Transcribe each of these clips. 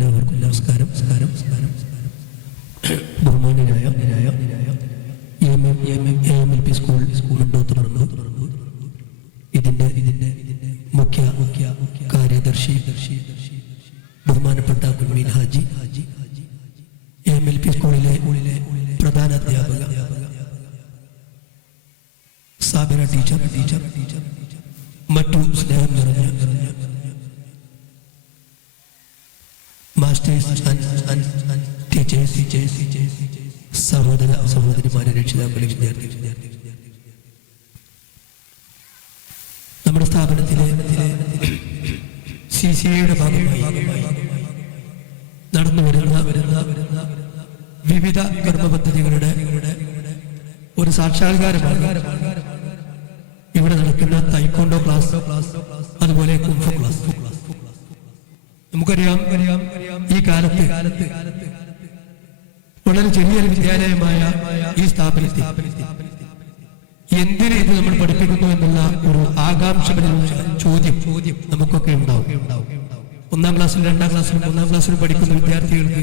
എല്ലാവർക്കും നമസ്കാരം. ബഹുമാന്യരായ AMLP സ്കൂൾ മുന്നോട്ട് തുടർന്നു. ഇതിന്റെ മുഖ്യ കാര്യദർശി ബഹുമാനപ്പെട്ട കുഞ്ഞീൽ ഹാജി, AMLP സ്കൂളിലെ പ്രധാന അധ്യാപക സാബിറ ടീച്ചർ, മറ്റു സ്നേഹം നിറഞ്ഞ മാസ്റ്റേഴ്സ് ആൻഡ് ടീച്ചേഴ്സ്, സഹോദരിമാരെ, രക്ഷിതാക്കളെ, വിദ്യാർത്ഥി, നമ്മുടെ സ്ഥാപനത്തിലെ CCAയുടെ ഭാഗമായി നടന്നു വരുന്ന വിവിധ കർമ്മ പദ്ധതികളുടെ ഒരു സാക്ഷാത്കാരമാണ് ഇവിടെ നടക്കുന്ന തൈക്കോണ്ടോ ക്ലാസ്, അതുപോലെ കുംഫു ക്ലാസ്. നമുക്കറിയാം, ഈ കാലത്ത് വളരെ ചെറിയൊരു വിദ്യാലയമായ ഈ സ്ഥാപനത്തിൽ എന്തിന് ഇത് നമ്മൾ പഠിപ്പിക്കുന്നു എന്നുള്ള ഒരു ആകാംക്ഷപരമായ ചോദ്യം നമുക്കൊക്കെ ഉണ്ടാവും. 1ാം ക്ലാസ്സിലും 2ാം ക്ലാസ്സിലും 3ാം ക്ലാസ്സിലും പഠിക്കുന്ന വിദ്യാർത്ഥികൾക്ക്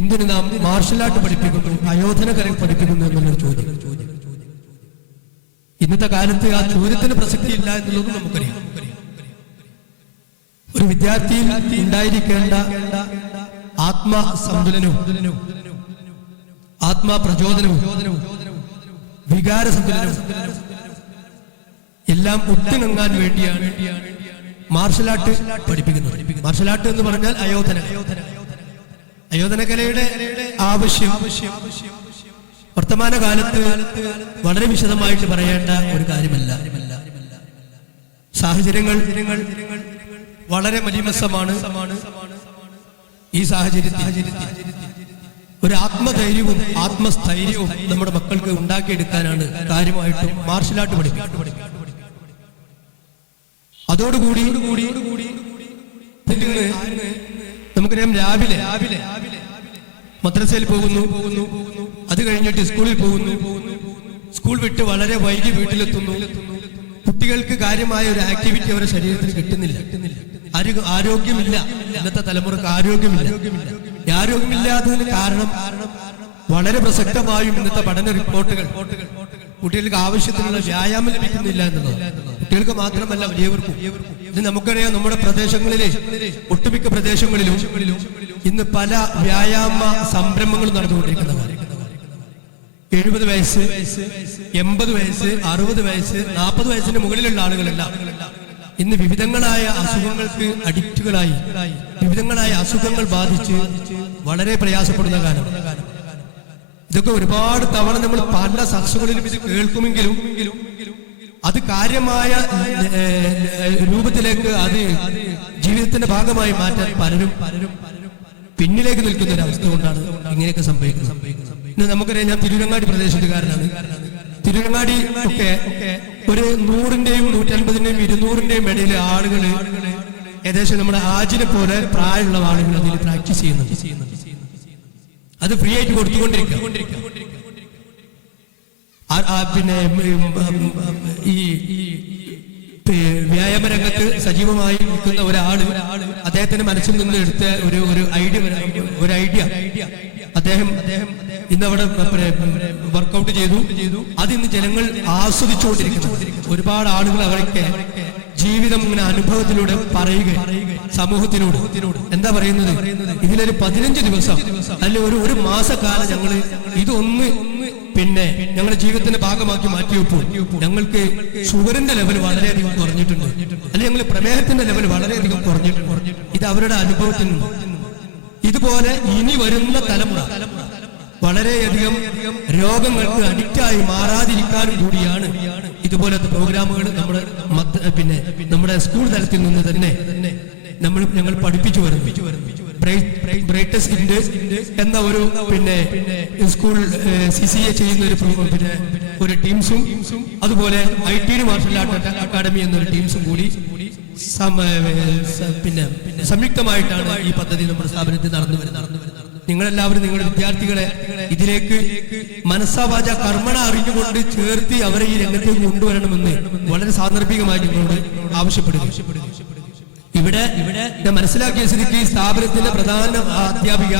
എന്തിന് നാം മാർഷൽ ആർട്ട് പഠിപ്പിക്കുന്നു, ആയോധന കല പഠിപ്പിക്കുന്നു എന്നുള്ളൊരു ചോദ്യം. ഇന്നത്തെ കാലത്ത് ആ ചോദ്യത്തിന് പ്രസക്തി ഇല്ല എന്നുള്ളതും നമുക്കറിയാം. ഒരു വിദ്യാർത്ഥിയിൽ ഉണ്ടായിരിക്കേണ്ട ആത്മസന്തുലനവും ആത്മപ്രചോദനവും വികാര സന്തുലനവും എല്ലാം ഒത്തിണങ്ങാൻ വേണ്ടിയാണ് മാർഷൽ ആർട്ട് പഠിപ്പിക്കുന്നത്. മാർഷൽ ആർട്ട് എന്ന് പറഞ്ഞാൽ അയോധന കലയുടെ ആവശ്യം വർത്തമാന കാലത്ത് വളരെ വിശദമായിട്ട് പറയേണ്ട ഒരു കാര്യമല്ല. സാഹചര്യങ്ങൾ വളരെ മലീമസമാണ്. ഈ സാഹചര്യത്തിൽ ഒരു ആത്മധൈര്യവും ആത്മസ്ഥൈര്യവും നമ്മുടെ മക്കൾക്ക് ഉണ്ടാക്കിയെടുക്കാനാണ് കാര്യമായിട്ടും മാർഷൽ ആർട്ട് പഠിപ്പിക്കുന്നത്. അതോടുകൂടി നമുക്കറിയാം, രാവിലെ മദ്രസയിൽ പോകുന്നു, അത് കഴിഞ്ഞിട്ട് സ്കൂളിൽ പോകുന്നു, സ്കൂൾ വിട്ട് വളരെ വൈകി വീട്ടിലെത്തുന്നു. കുട്ടികൾക്ക് കാര്യമായ ഒരു ആക്ടിവിറ്റി അവരുടെ ശരീരത്തിന് കിട്ടുന്നില്ല. ആരോഗ്യമില്ല. ഇന്നത്തെ തലമുറക്ക് ആരോഗ്യമില്ലാത്തതിന് കാരണം വളരെ പ്രസക്തമായും ഇന്നത്തെ പഠന റിപ്പോർട്ടുകൾ കുട്ടികൾക്ക് ആവശ്യത്തിനുള്ള വ്യായാമം ലഭിക്കുന്നില്ല എന്നുള്ളത്. കുട്ടികൾക്ക് മാത്രമല്ല, വലിയവർക്കും. ഇത് നമുക്കറിയാം, നമ്മുടെ പ്രദേശങ്ങളിലെ ഒട്ടുമിക്ക പ്രദേശങ്ങളിലും ഇന്ന് പല വ്യായാമ സംരംഭങ്ങളും നടന്നുകൊണ്ടിരിക്കുന്നതാണ്. 70 വയസ്സ്, 80 വയസ്സ്, 60 വയസ്സ്, 40 വയസ്സിന് മുകളിലുള്ള ആളുകളെല്ലാം ഇന്ന് വിവിധങ്ങളായ അസുഖങ്ങൾക്ക് അഡിക്റ്റുകളായി, വിവിധങ്ങളായ അസുഖങ്ങൾ ബാധിച്ച് വളരെ പ്രയാസപ്പെടുന്ന കാലം. ഇതൊക്കെ ഒരുപാട് തവണ നമ്മൾ പല സദസ്സുകളിലും ഇത് കേൾക്കുമെങ്കിലും അത് കാര്യമായ രൂപത്തിലേക്ക് അത് ജീവിതത്തിന്റെ ഭാഗമായി മാറ്റാൻ പലരും പിന്നിലേക്ക് നിൽക്കുന്ന ഒരു അവസ്ഥ കൊണ്ടാണ് ഇങ്ങനെയൊക്കെ സംഭവിക്കുന്നത്. ഇന്ന് നമുക്കറിയാം, ഞാൻ തിരുരങ്ങാടി പ്രദേശത്തുകാരനാണ്. തിരുരങ്ങാടി ഒക്കെ ഒരു 100-ന്റെയും 150-ന്റെയും 200-ന്റെയും ഇടയിലെ ആളുകൾ, ഏകദേശം നമ്മുടെ ആജിനെ പോലെ പ്രായമുള്ള ആളുകൾ അതിൽ പ്രാക്ടീസ് ചെയ്യുന്നുണ്ട്. അത് ഫ്രീ ആയിട്ട് കൊടുത്തുകൊണ്ടിരിക്കുക. പിന്നെ ഈ വ്യായാമ രംഗത്ത് സജീവമായി നിൽക്കുന്ന ഒരാള്, അദ്ദേഹത്തിന്റെ മനസ്സിൽ നിന്ന് എടുത്ത ഒരു ഐഡിയ അദ്ദേഹം ഇന്നവിടെ വർക്കൗട്ട് ചെയ്തു. അതിന്ന് ജനങ്ങൾ ആസ്വദിച്ചുകൊണ്ടിരിക്കുന്നു. ഒരുപാട് ആളുകൾ അവരൊക്കെ ജീവിതം ഇങ്ങനെ അനുഭവത്തിലൂടെ പറയുക സമൂഹത്തിനോട്. എന്താ പറയുന്നത്? ഇതിലൊരു 15 ദിവസം അല്ലെങ്കിൽ ഒരു മാസക്കാലം ഞങ്ങൾ ഇതൊന്ന് ഞങ്ങളുടെ ജീവിതത്തിന്റെ ഭാഗമാക്കി മാറ്റിയപ്പോൾ ഞങ്ങൾക്ക് ഷുഗറിന്റെ ലെവൽ വളരെയധികം കുറഞ്ഞിട്ടുണ്ട്, അല്ലെങ്കിൽ ഞങ്ങൾ പ്രമേഹത്തിന്റെ ലെവൽ വളരെയധികം കുറഞ്ഞിട്ടുണ്ട്. ഇത് അവരുടെ അനുഭവത്തിൽ നിന്നും. ഇതുപോലെ ഇനി വരുന്ന തലമുറ വളരെയധികം രോഗങ്ങൾക്ക് അഡിക്റ്റായി മാറാതിരിക്കാനും കൂടിയാണ് ഇതുപോലത്തെ പ്രോഗ്രാമുകൾ നമ്മുടെ സ്കൂൾ തലത്തിൽ നിന്ന് തന്നെ ഞങ്ങൾ പഠിപ്പിച്ചു വരുന്നു. ബ്രൈറ്റസ്റ്റ് ഇൻഡ് എന്ന ഒരു സ്കൂൾ CCA ചെയ്യുന്ന ഒരു ടീംസും, അതുപോലെ IT മാർഷൽ ആർട്ട് അക്കാദമി എന്നൊരു ടീംസും കൂടി സംയുക്തമായിട്ടാണ് ഈ പദ്ധതി നമ്മുടെ സ്ഥാപനത്തിൽ നടന്നു വരുന്നത്. നിങ്ങളെല്ലാവരും നിങ്ങളുടെ വിദ്യാർത്ഥികളെ ഇതിലേക്ക് മനസ്സാവാച കർമ്മണ അറിഞ്ഞുകൊണ്ട് ചേർത്തി അവരെ ഈ രംഗത്തേക്ക് കൊണ്ടുവരണമെന്ന് വളരെ സാന്ദർഭികമായി നിങ്ങളോട് ആവശ്യപ്പെടുക. ഇവിടെ ഞാൻ മനസ്സിലാക്കിയ സ്ഥിതിക്ക് ഈ സ്ഥാപനത്തിന്റെ പ്രധാന അധ്യാപിക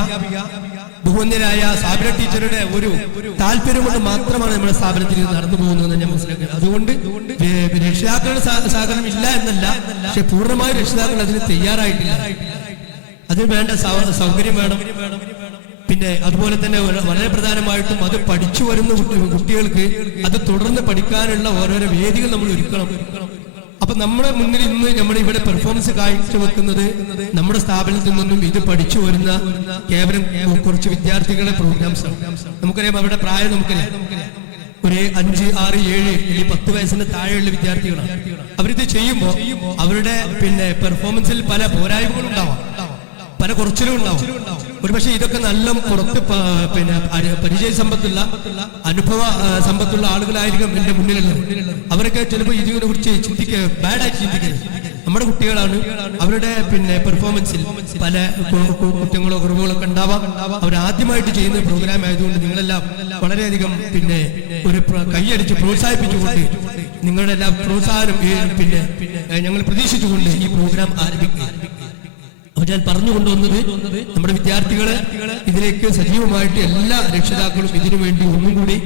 ബഹുവന്യരായ സാബിര ടീച്ചറുടെ ഒരു താല്പര്യം കൊണ്ട് മാത്രമാണ് നമ്മുടെ സ്ഥാപനത്തിൽ നടന്നു പോകുന്നതെന്ന് ഞാൻ മനസ്സിലാക്കുന്നത്. അതുകൊണ്ട് രക്ഷിതാക്കളുടെ സഹകരണം ഇല്ല എന്നല്ല, പക്ഷെ പൂർണ്ണമായും രക്ഷിതാക്കൾ അതിന് തയ്യാറായിട്ടില്ല. അതിന് വേണ്ട സൗകര്യം വേണം. പിന്നെ അതുപോലെ തന്നെ വളരെ പ്രധാനമായിട്ടും അത് പഠിച്ചു വരുന്ന കുട്ടികൾക്ക് അത് തുടർന്ന് പഠിക്കാനുള്ള ഓരോരോ വേദികൾ നമ്മൾ ഒരുക്കണം. അപ്പൊ നമ്മുടെ മുന്നിൽ ഇന്ന് നമ്മുടെ ഇവിടെ പെർഫോമൻസ് കാഴ്ചവെക്കുന്നത് നമ്മുടെ സ്ഥാപനത്തിൽ നിന്നും ഇത് പഠിച്ചു വരുന്ന കേവലം കുറച്ച് വിദ്യാർത്ഥികളുടെ പ്രോഗ്രാംസ് ആണ്. നമുക്കറിയാം അവരുടെ പ്രായം നമുക്കറിയാം, ഒരു 5, 6, 7 അല്ലെങ്കിൽ 10 വയസ്സിന് താഴെയുള്ള വിദ്യാർത്ഥികളാണ്. അവരിത് ചെയ്യുമ്പോൾ അവരുടെ പിന്നെ പെർഫോമൻസിൽ പല പോരായ്മകളും ഉണ്ടാവാം, പല കുറച്ചിലും ഉണ്ടാവും. ഒരുപക്ഷെ ഇതൊക്കെ നല്ല പുറത്ത് പിന്നെ പരിചയ സമ്പത്തുള്ള അനുഭവ സമ്പത്തുള്ള ആളുകളായിരിക്കും എന്റെ മുന്നിലുള്ളത്. അവരൊക്കെ ചിലപ്പോൾ ഇതിനെ കുറിച്ച് ബാഡായിട്ട് ചിന്തിക്കരുത്. നമ്മുടെ കുട്ടികളാണ്, അവരുടെ പിന്നെ പെർഫോമൻസിൽ പല കുറ്റങ്ങളോ കുറവുകളോ ഒക്കെ ഉണ്ടാവാം. അവരാദ്യമായിട്ട് ചെയ്യുന്ന പ്രോഗ്രാം ആയതുകൊണ്ട് നിങ്ങളെല്ലാം വളരെയധികം പിന്നെ ഒരു കൈയടിച്ച് പ്രോത്സാഹിപ്പിച്ചുകൊണ്ട് നിങ്ങളുടെ എല്ലാ പ്രോത്സാഹനം പിന്നെ ഞങ്ങൾ പ്രതീക്ഷിച്ചുകൊണ്ട് ഈ പ്രോഗ്രാം ആരംഭിക്കുക. ഞാൻ പറഞ്ഞുകൊണ്ടുവന്നത് നമ്മുടെ വിദ്യാർത്ഥികളെ ഇതിലേക്ക് സജീവമായിട്ട് എല്ലാ രക്ഷിതാക്കളും ഇതിനു വേണ്ടി ഒന്നും കൂടി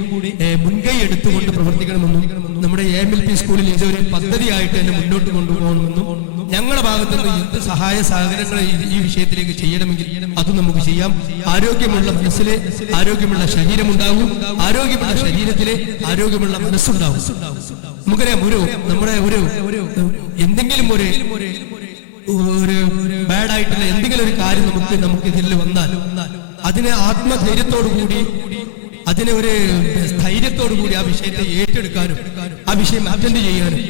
മുൻകൈ എടുത്തുകൊണ്ട് പ്രവർത്തിക്കണമെന്നും നമ്മുടെ AMLP സ്കൂളിൽ ഇതൊരു പദ്ധതിയായിട്ട് തന്നെ മുന്നോട്ട് കൊണ്ടുപോകണമെന്നും ഞങ്ങളുടെ ഭാഗത്തുനിന്ന് എന്ത് സഹായ സഹകരണങ്ങൾ ഈ വിഷയത്തിലേക്ക് ചെയ്യണമെങ്കിൽ അത് നമുക്ക് ചെയ്യാം. ആരോഗ്യമുള്ള മനസ്സിലെ ആരോഗ്യമുള്ള ശരീരമുണ്ടാകും, ആരോഗ്യമുള്ള ശരീരത്തിലെ ആരോഗ്യമുള്ള മനസ്സുണ്ടാകും. നമുക്കറിയാം, നമ്മുടെ എന്തെങ്കിലും ഒരു ബാഡായിട്ടുള്ള എന്തെങ്കിലും ഒരു കാര്യം നമുക്ക് ഇതിൽ വന്നാൽ അതിനെ ആത്മധൈര്യത്തോടു കൂടി, അതിനെ ഒരു സ്ഥൈര്യത്തോടു കൂടി ആ വിഷയത്തെ ഏറ്റെടുക്കാനും ആ വിഷയം അറ്റൻഡ് ചെയ്യാനും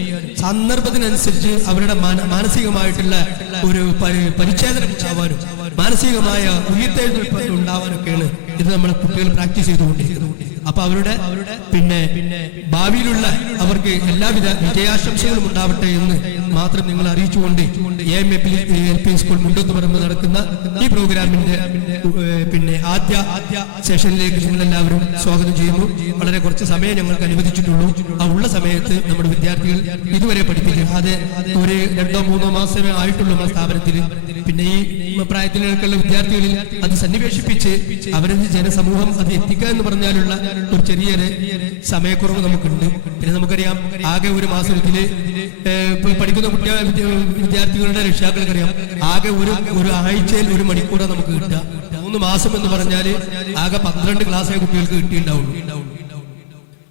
സന്ദർഭത്തിനനുസരിച്ച് അവരുടെ മാനസികമായിട്ടുള്ള ഒരു പരിച്ഛേദനം ഉണ്ടാവാനും മാനസികമായ ഉയർത്തെഴുന്നേൽപ്പ് ഉണ്ടാവാനൊക്കെയാണ് ഇത് നമ്മുടെ കുട്ടികൾ പ്രാക്ടീസ് ചെയ്തുകൊണ്ടിരിക്കുന്നത്. അപ്പൊ അവരുടെ പിന്നെ ഭാവിയിലുള്ള അവർക്ക് എല്ലാവിധ വിജയാശംസകളും ഉണ്ടാവട്ടെ എന്ന് മാത്രം നിങ്ങൾ അറിയിച്ചുകൊണ്ട് AMLP സ്കൂൾ മുണ്ടോത്തുപറമ്പ് നടക്കുന്ന ഈ പ്രോഗ്രാമിന്റെ പിന്നെ ആദ്യ സെഷനിലേക്ക് നിങ്ങളെല്ലാവരും സ്വാഗതം ചെയ്യുന്നു. വളരെ കുറച്ച് സമയം ഞങ്ങൾക്ക് അനുവദിച്ചിട്ടുള്ളൂ. ആ ഉള്ള സമയത്ത് നമ്മുടെ വിദ്യാർത്ഥികൾ ഇതുവരെ പഠിപ്പിക്കാതെ ഒരു 2-3 മാസമേ ആയിട്ടുള്ളൂ നമ്മുടെ സ്ഥാപനത്തിൽ. പിന്നെ ഈ പ്രായത്തിലുള്ള വിദ്യാർത്ഥികളിൽ അത് സന്നിവേശിപ്പിച്ച് അവരത് ജനസമൂഹം അത് എത്തിക്കുക എന്ന് പറഞ്ഞാലുള്ള ഒരു ചെറിയൊരു സമയക്കുറവ് നമുക്കുണ്ട്. പിന്നെ നമുക്കറിയാം, ആകെ ഒരു മാസത്തില് പഠിക്കുന്ന വിദ്യാർത്ഥികളുടെ രക്ഷിതാക്കൾക്കറിയാം, ആകെ ഒരു ആഴ്ചയിൽ 1 മണിക്കൂറാണ് നമുക്ക് കിട്ടുക. 3 മാസം എന്ന് പറഞ്ഞാൽ ആകെ 12 ക്ലാസ്സേ കുട്ടികൾക്ക് കിട്ടിയിട്ടുണ്ടാവുള്ളൂ.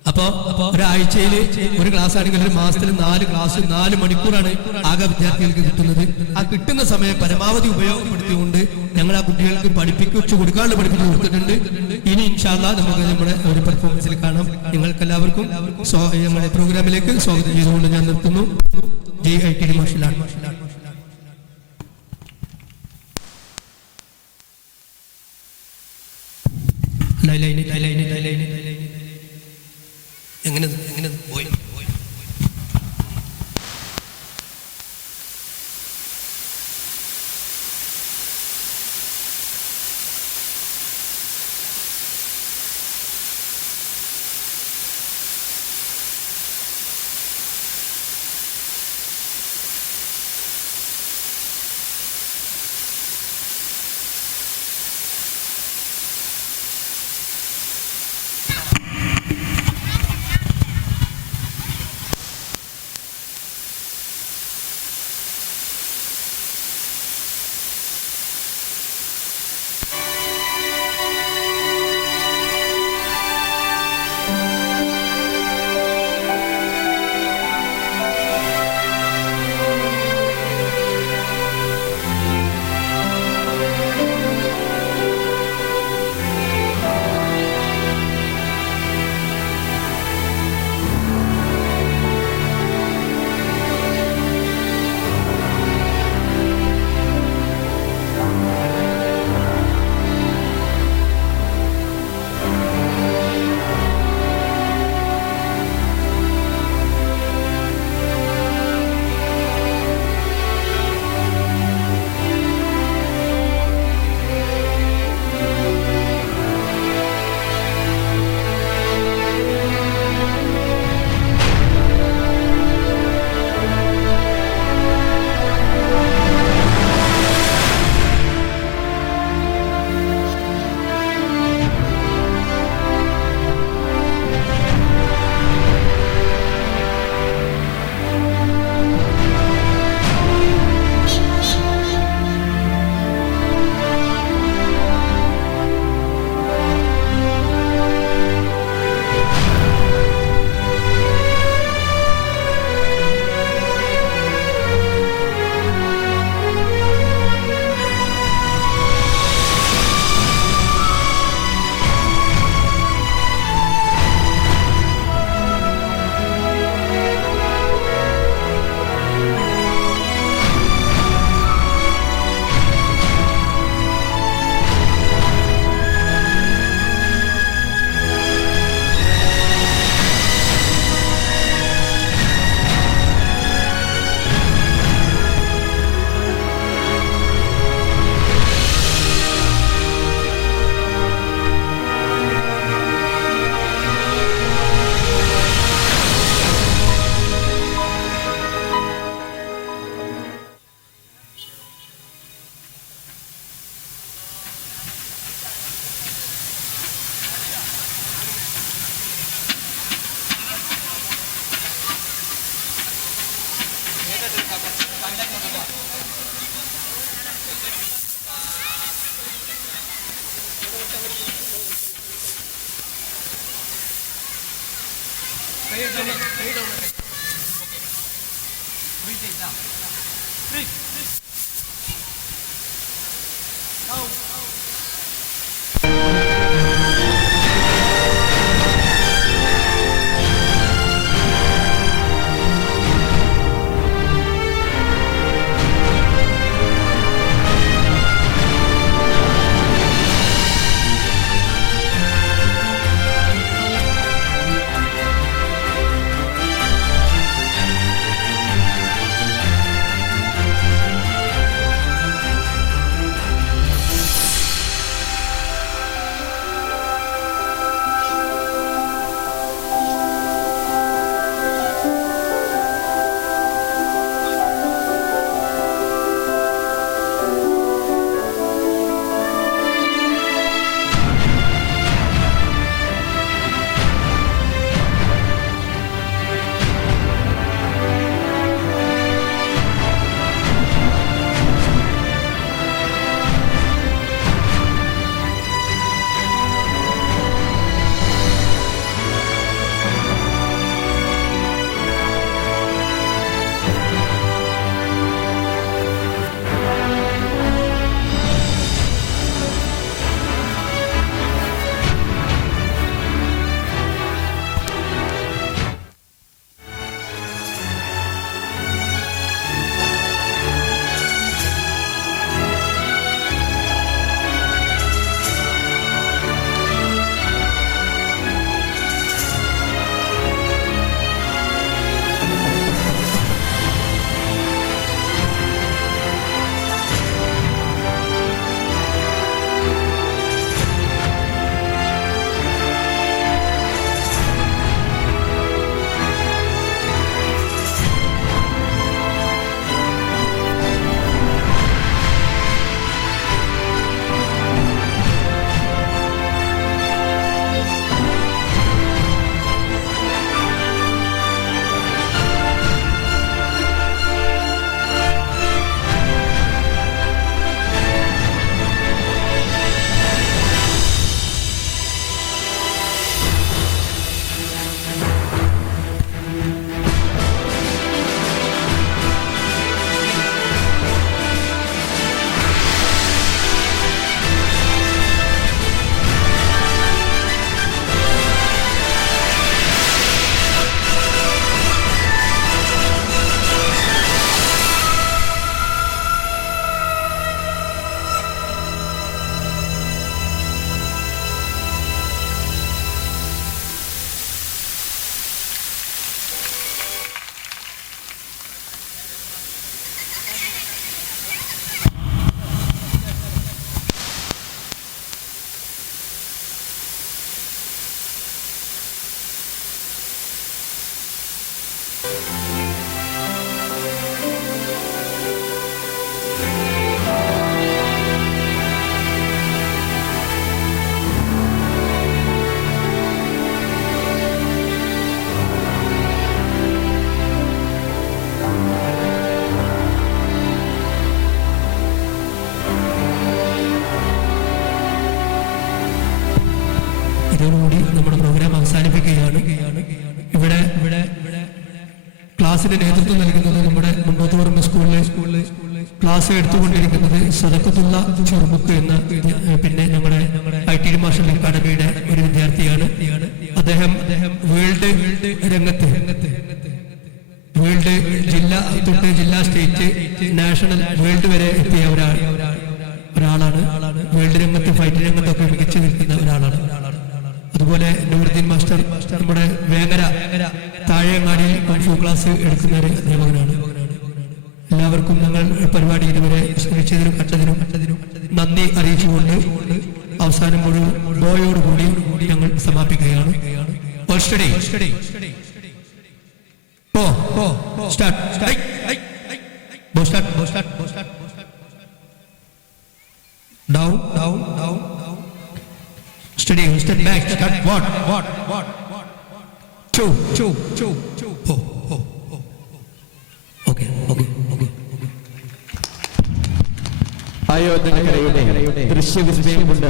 അപ്പോ ഒരാഴ്ചയിൽ 1 ക്ലാസ് ആണെങ്കിൽ ഒരു മാസത്തിൽ 4 ക്ലാസ് 4 മണിക്കൂറാണ് ആകെ വിദ്യാർത്ഥികൾക്ക് കിട്ടുന്നത്. ആ കിട്ടുന്ന സമയം പരമാവധി ഉപയോഗപ്പെടുത്തിക്കൊണ്ട് ഞങ്ങൾ ആ കുട്ടികൾക്ക് പഠിപ്പിച്ചു പഠിപ്പിച്ചു കൊടുത്തിട്ടുണ്ട്. ഇനി ഇൻഷാ അല്ലാഹ് നമുക്ക് നമ്മുടെ ഒരു പെർഫോമൻസിൽ കാണാം. നിങ്ങൾക്ക് എല്ലാവർക്കും നമ്മുടെ പ്രോഗ്രാമിലേക്ക് സ്വാഗതം ചെയ്തുകൊണ്ട് ഞാൻ നിർത്തുന്നു. JITD marshal art. എങ്ങനെ പോയി ഇതോടുകൂടി നമ്മുടെ പ്രോഗ്രാം അവസാനിപ്പിക്കുകയാണ്. ഇവിടെ ക്ലാസ്സിന് നേതൃത്വം നൽകുന്നത് നമ്മുടെ മുണ്ടോത്തുപറമ്പ് സ്കൂളിലെ ക്ലാസ് എടുത്തുകൊണ്ടിരിക്കുന്നത് സദഖത്തുള്ള ചെറുമുക്ക് എന്ന പിന്നെ നമ്മുടെ IT മാർഷൽ അക്കാദമിയുടെ ഒരു വിദ്യാർത്ഥിയാണ്. അദ്ദേഹം വേൾഡ് രംഗത്ത് വേൾഡ് ജില്ലാ തൊട്ട് ജില്ലാ സ്റ്റേറ്റ് നാഷണൽ വേൾഡ് വരെ എത്തിയ ഒരാളാണ്. വേൾഡ് രംഗത്ത് ഫൈറ്റ് രംഗത്തൊക്കെ മികച്ചു നിൽക്കുന്ന ഒരാളാണ്. അതുപോലെ നൂറുദ്ദീൻ മാസ്റ്റർ നമ്മുടെ വേങ്ങര താഴെങ്ങാടിയിൽ കൺഫ്യൂ ക്ലാസ് എടുക്കുന്ന ഒരു അധ്യാപകനാണ്. എല്ലാവർക്കും ഞങ്ങൾ പരിപാടി ഇതുവരെ ശ്രമിച്ചതിനും കണ്ടതിനും നന്ദി അറിയിച്ചുകൊണ്ട് അവസാനം മുഴുവൻ ബോയോടുകൂടി ഞങ്ങൾ സമാപിക്കുകയാണ്. Steady, step back, start, what, two, okay. ആയോധനകലയുടെ ദൃശ്യവിസ്മയം കൊണ്ട്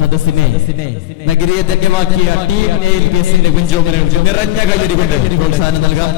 സദസ്സിനെ നഗരീയ ധന്യമാക്കിയ ടീം ALPS കുഞ്ചോമന നിറഞ്ഞ കയ്യടി കൊണ്ട് പ്രോത്സാഹനം നൽകാം.